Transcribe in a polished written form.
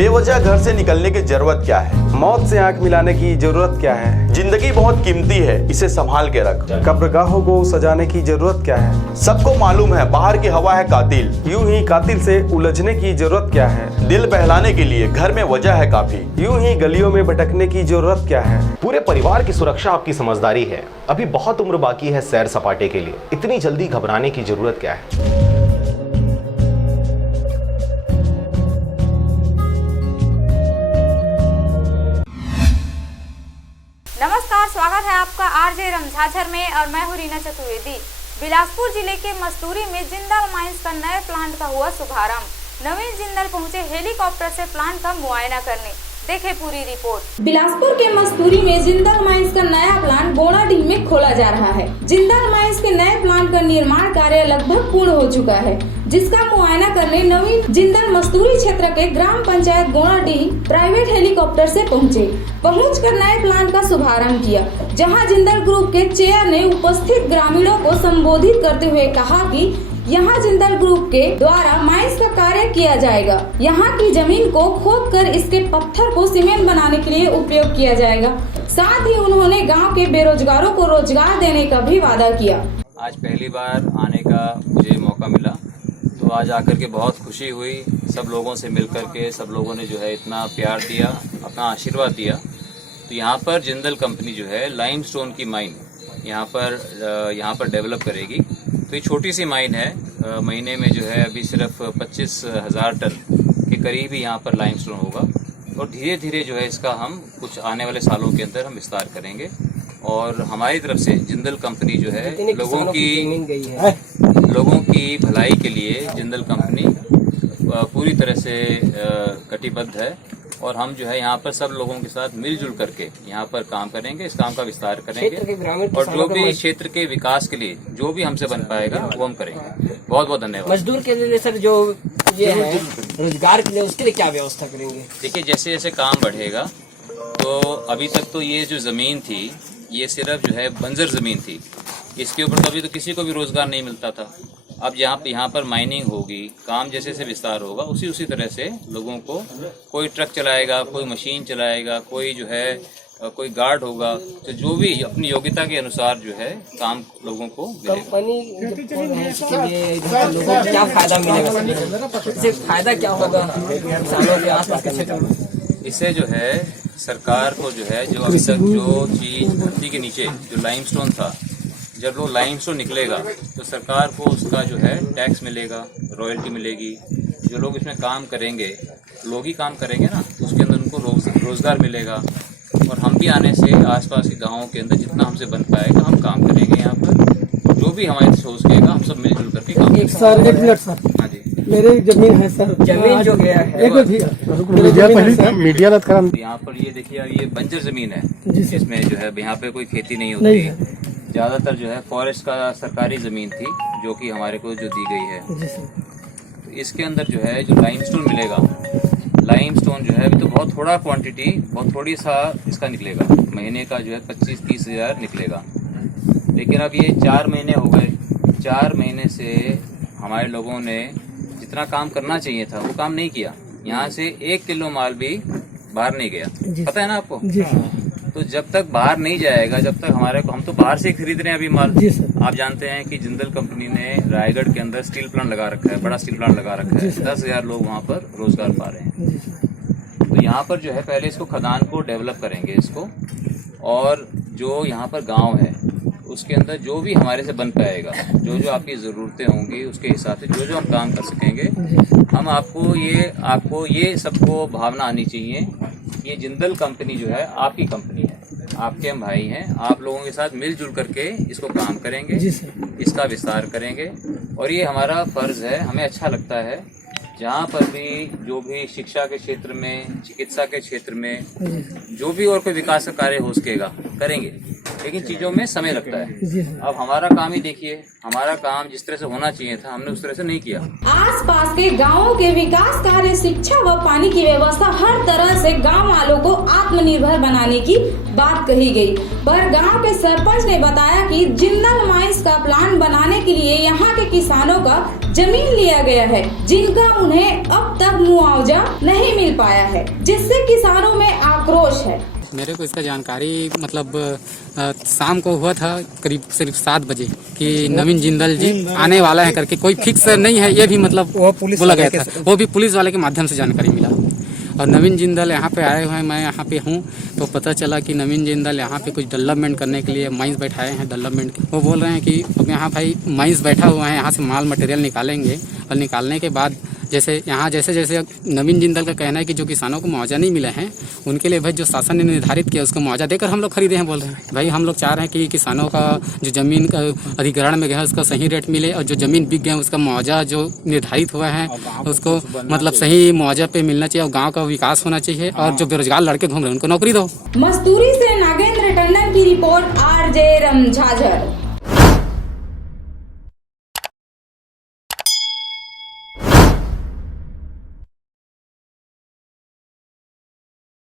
बेवजह घर से निकलने की जरूरत क्या है? मौत से आंख मिलाने की जरूरत क्या है? जिंदगी बहुत कीमती है, इसे संभाल के रख। कब्रगाहों को सजाने की जरूरत क्या है? सबको मालूम है बाहर की हवा है कातिल। यूं ही कातिल से उलझने की जरूरत क्या है? दिल बहलाने के लिए घर में वजह है काफी। यूं ही गलियों में भटकने की जरूरत क्या है? पूरे परिवार की सुरक्षा आपकी समझदारी है। अभी बहुत उम्र बाकी है सैर सपाटे के लिए, इतनी जल्दी घबराने की जरूरत क्या है? नमस्कार, स्वागत है आपका आरजे रमझाझर में और मैं हूं रीना चतुर्वेदी। बिलासपुर जिले के मस्तूरी में जिंदल माइंस का नए प्लांट का हुआ शुभारंभ। नवीन जिंदल पहुंचे हेलीकॉप्टर से प्लांट का मुआयना करने। देखें पूरी रिपोर्ट। बिलासपुर के मस्तूरी में जिंदल माइंस का नया प्लांट गोणाडीह में खोला जा रहा है। जिंदल माइंस के नए प्लांट का निर्माण कार्य लगभग पूर्ण हो चुका है, जिसका मुआयना करने नवीन जिंदल मस्तूरी क्षेत्र के ग्राम पंचायत गोणाडीह प्राइवेट हेलीकॉप्टर से पहुंचकर नए प्लांट का शुभारंभ किया, जहां जिंदल ग्रुप के चेयर ने उपस्थित ग्रामीणों को संबोधित करते हुए कहा कि यहाँ जिंदल ग्रुप के द्वारा माइंस का कार्य किया जाएगा। यहाँ की जमीन को खोदकर इसके पत्थर को सीमेंट बनाने के लिए उपयोग किया जाएगा। साथ ही उन्होंने गांव के बेरोजगारों को रोजगार देने का भी वादा किया। आज पहली बार आने का मुझे मौका मिला, तो आज आकर के बहुत खुशी हुई। सब लोगों से मिलकर के सब लोगों ने जो है इतना प्यार दिया, अपना आशीर्वाद दिया। तो यहाँ पर जिंदल कंपनी जो है लाइमस्टोन की माइन यहाँ पर डेवलप करेगी। तो ये छोटी सी माइन है, महीने में जो है अभी सिर्फ 25,000 टन के करीब ही यहाँ पर लाइमस्टोन होगा। और धीरे धीरे जो है इसका हम कुछ आने वाले सालों के अंदर हम विस्तार करेंगे। और हमारी तरफ से जिंदल कंपनी जो है लोगों की भलाई के लिए जिंदल कंपनी पूरी तरह से कटिबद्ध है। और हम जो है यहाँ पर सब लोगों के साथ मिलजुल करके यहाँ पर काम करेंगे, इस काम का विस्तार करेंगे। और जो भी क्षेत्र के विकास के लिए जो भी हमसे बन पाएगा वो हम करेंगे। बहुत बहुत धन्यवाद। मजदूर के लिए सर जो ये है रोजगार के लिए, उसके लिए क्या व्यवस्था करेंगे? देखिए, जैसे जैसे काम बढ़ेगा, तो अभी तक तो ये जो जमीन थी ये सिर्फ जो है बंजर जमीन थी, इसके ऊपर कभी तो किसी को भी रोजगार नहीं मिलता था। अब यहाँ पर माइनिंग होगी, काम जैसे से विस्तार होगा उसी तरह से लोगों को, कोई ट्रक चलाएगा, कोई मशीन चलाएगा, कोई जो है कोई गार्ड होगा, तो जो भी अपनी योग्यता के अनुसार जो है काम लोगों को कंपनी लोगों को क्या फायदा मिलेगा? इससे फायदा क्या होगा किसानों के आसपास के क्षेत्र में? इससे जो है सरकार को जो है जो अभी तक जो चीज धरती के नीचे जो लाइमस्टोन था, जब वो लाइमस्टोन निकलेगा तो सरकार को उसका जो है टैक्स मिलेगा, रॉयल्टी मिलेगी। जो लोग इसमें काम करेंगे, लोग ही काम करेंगे ना, उसके अंदर उनको रोजगार मिलेगा। और हम भी आने से आसपास के गाँवों के अंदर जितना हमसे बन पाएगा हम काम करेंगे। यहाँ पर जो भी हमारे से हो सकेगा हम सब मिलजुल करके काम करेंगे। सर एक मिनट सर, हाँ जी, मेरी जमीन है सर, जमीन जो गया है मीडिया यहाँ पर ये देखिए, ये बंजर जमीन है, इसमें जो है यहाँ पे कोई खेती नहीं होती। ज्यादातर जो है फॉरेस्ट का सरकारी जमीन थी जो कि हमारे को जो दी गई है। तो इसके अंदर जो है जो लाइमस्टोन मिलेगा, लाइमस्टोन जो है अभी तो बहुत थोड़ा क्वांटिटी, बहुत थोड़ी सा इसका निकलेगा। महीने का जो है 25-30 हज़ार निकलेगा। लेकिन अब ये 4 महीने हो गए, 4 महीने से हमारे लोगों ने जितना काम करना चाहिए था वो काम नहीं किया। यहाँ से 1 किलो माल भी बाहर नहीं गया, पता है ना आपको? तो जब तक बाहर नहीं जाएगा, जब तक हमारे को, हम तो बाहर से खरीद रहे हैं अभी माल। आप जानते हैं कि जिंदल कंपनी ने रायगढ़ के अंदर स्टील प्लांट लगा रखा है, बड़ा स्टील प्लांट लगा रखा है। 10,000 लोग वहाँ पर रोजगार पा रहे हैं। तो यहाँ पर जो है पहले इसको खदान को डेवलप करेंगे इसको, और जो यहाँ पर गाँव है उसके अंदर जो भी हमारे से बन पाएगा, जो जो आपकी ज़रूरतें होंगी उसके हिसाब से जो जो हम काम कर सकेंगे, हम आपको ये सबको भावना आनी चाहिए। ये जिंदल कंपनी जो है आपकी कंपनी है, आपके हम भाई हैं। आप लोगों के साथ मिलजुल करके इसको काम करेंगे, इसका विस्तार करेंगे। और ये हमारा फर्ज है, हमें अच्छा लगता है जहाँ पर भी जो भी शिक्षा के क्षेत्र में, चिकित्सा के क्षेत्र में जो भी और कोई विकास का कार्य हो सकेगा करेंगे। लेकिन चीजों में समय लगता है। जी सर। अब हमारा काम ही देखिए, हमारा काम जिस तरह से होना चाहिए था हमने उस तरह से नहीं किया। आसपास के गांवों के विकास कार्य, शिक्षा व पानी की व्यवस्था, हर तरह से गांव वालों को आत्मनिर्भर बनाने की बात कही गई। पर गांव के सरपंच ने बताया कि जिंदल माइंस का प्लान बनाने के लिए यहां के किसानों का जमीन लिया गया है, जिनका उन्हें अब तक मुआवजा नहीं मिल पाया है, जिससे किसानों में आक्रोश है। मेरे को इसका जानकारी मतलब शाम को हुआ था करीब 7 बजे कि नवीन जिंदल जी आने वाला है करके, कोई फिक्स नहीं है ये भी मतलब बोला गया था, वो भी पुलिस वाले के माध्यम से जानकारी मिला। और नवीन जिंदल यहाँ पे आए हुए हैं, मैं यहाँ पे हूँ तो पता चला कि नवीन जिंदल यहाँ पे कुछ डेवलपमेंट करने के लिए माइंस बैठाए हैं डेवलपमेंट की। वो बोल रहे हैं कि अब यहाँ भाई माइंस बैठा हुआ है, यहाँ से माल मटेरियल निकालेंगे और निकालने के बाद जैसे यहाँ जैसे नवीन जिंदल का कहना है कि जो किसानों को मुआवजा नहीं मिला है उनके लिए भाई जो शासन ने निर्धारित किया उसको मुआवजा देकर हम लोग खरीदे हैं। बोल रहे हैं भाई हम लोग चाह रहे हैं कि किसानों का जो जमीन का अधिग्रहण में गया उसका सही रेट मिले और जो जमीन बिक गया उसका मुआवजा जो निर्धारित हुआ है उसको मतलब सही मुआवजा पे मिलना चाहिए और गाँव का विकास होना चाहिए और जो बेरोजगार लड़के घूम रहे हैं उनको नौकरी दो। मस्तूरी से नागेंद्र टंडन की रिपोर्ट, RJ रमझाझर।